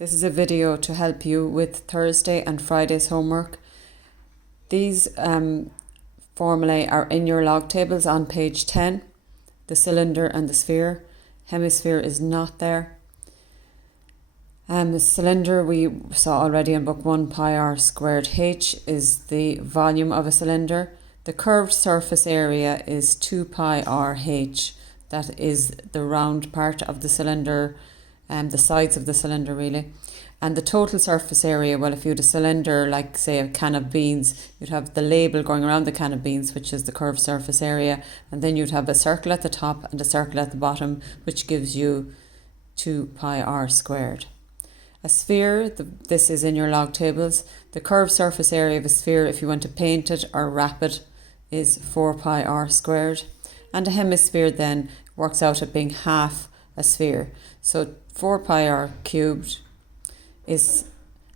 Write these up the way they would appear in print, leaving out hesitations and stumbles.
This is a video to help you with Thursday and Friday's homework. These formulae are in your log tables on page 10. The cylinder and the sphere. Hemisphere is not there. The cylinder we saw already in book 1, pi r squared h is the volume of a cylinder. The curved surface area is 2 pi r h. That is the round part of the cylinder, the sides of the cylinder really. And the total surface area, well, if you had a cylinder like, say, a can of beans, you'd have the label going around the can of beans, which is the curved surface area, and then you'd have a circle at the top and a circle at the bottom, which gives you 2 pi r squared. A sphere, this is in your log tables. The curved surface area of a sphere, if you want to paint it or wrap it, is 4 pi r squared. And a hemisphere then works out at being half a sphere. So 4 pi r cubed is,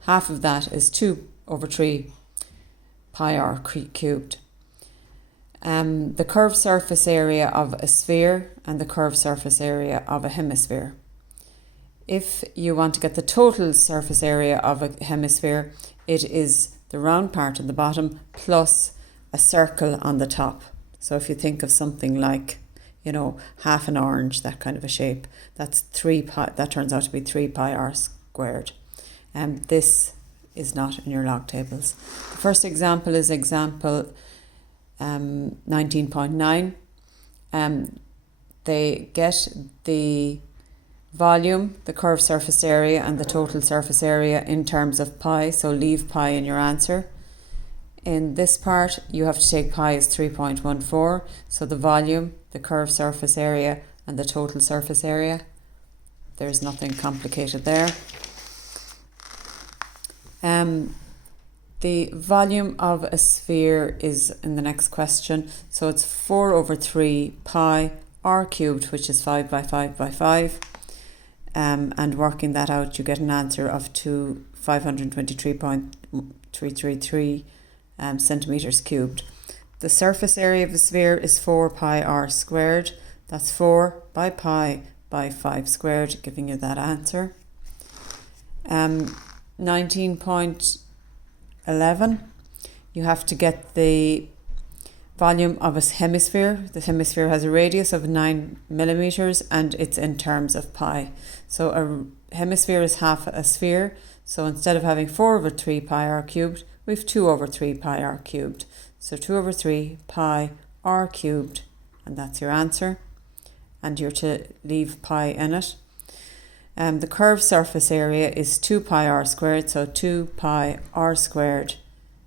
half of that is 2 over 3 pi r cubed. The curved surface area of a sphere and the curved surface area of a hemisphere. If you want to get the total surface area of a hemisphere, it is the round part at the bottom plus a circle on the top. So if you think of something like, half an orange, that kind of a shape, that's 3 pi, that turns out to be 3 pi r squared. This is not in your log tables. The first example is example 19.9. They get the volume, the curved surface area and the total surface area in terms of pi, so leave pi in your answer. In this part, you have to take pi as 3.14, so the volume, the curved surface area and the total surface area. There's nothing complicated there. The volume of a sphere is in the next question, so it's 4 over 3 pi r cubed, which is 5 by 5 by 5. And working that out, you get an answer of 523.333 centimetres cubed. The surface area of a sphere is 4 pi r squared. That's 4 by pi by 5 squared, giving you that answer. 19.11, you have to get the volume of a hemisphere. The hemisphere has a radius of 9 millimeters and it's in terms of pi. So a hemisphere is half a sphere. So instead of having 4 over 3 pi r cubed, we have 2 over 3 pi r cubed. So 2 over 3 pi r cubed, and that's your answer. And you're to leave pi in it. The curved surface area is 2 pi r squared, so 2 pi r squared,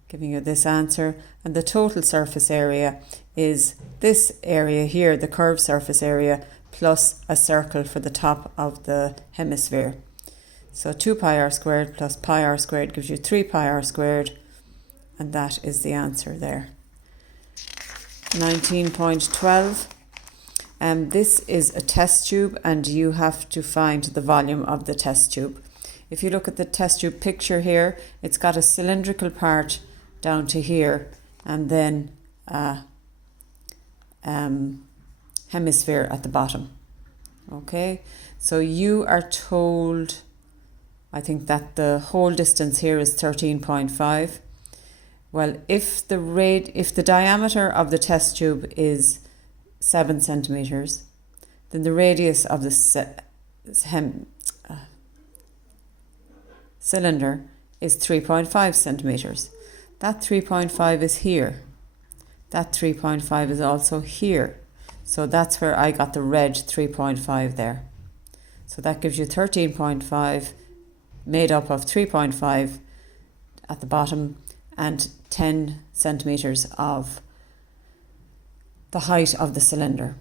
giving you this answer. And the total surface area is this area here, the curved surface area, plus a circle for the top of the hemisphere. So 2 pi r squared plus pi r squared gives you 3 pi r squared, and that is the answer there. 19.12. This is a test tube and you have to find the volume of the test tube. If you look at the test tube picture here, it's got a cylindrical part down to here and then a hemisphere at the bottom. Okay, so you are told, I think that the whole distance here is 13.5. Well, if the diameter of the test tube is 7 centimeters, then the radius of the cylinder is 3.5 centimeters. That 3.5 is here. That 3.5 is also here. So that's where I got the red 3.5 there. So that gives you 13.5 made up of 3.5 at the bottom and 10 centimeters of the height of the cylinder.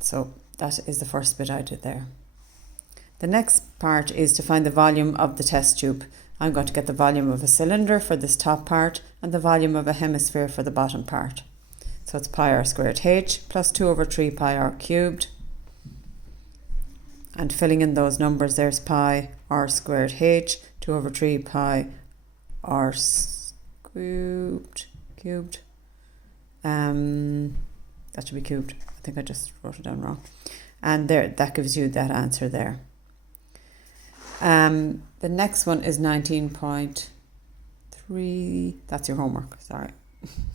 So that is the first bit I did there. The next part is to find the volume of the test tube. I'm going to get the volume of a cylinder for this top part and the volume of a hemisphere for the bottom part. So it's pi r squared h plus 2 over 3 pi r cubed. And filling in those numbers, there's pi r squared h, 2 over 3 pi r cubed. That should be cubed. I think I just wrote it down wrong. And there, that gives you that answer there. The next one is 19.3. That's your homework, sorry.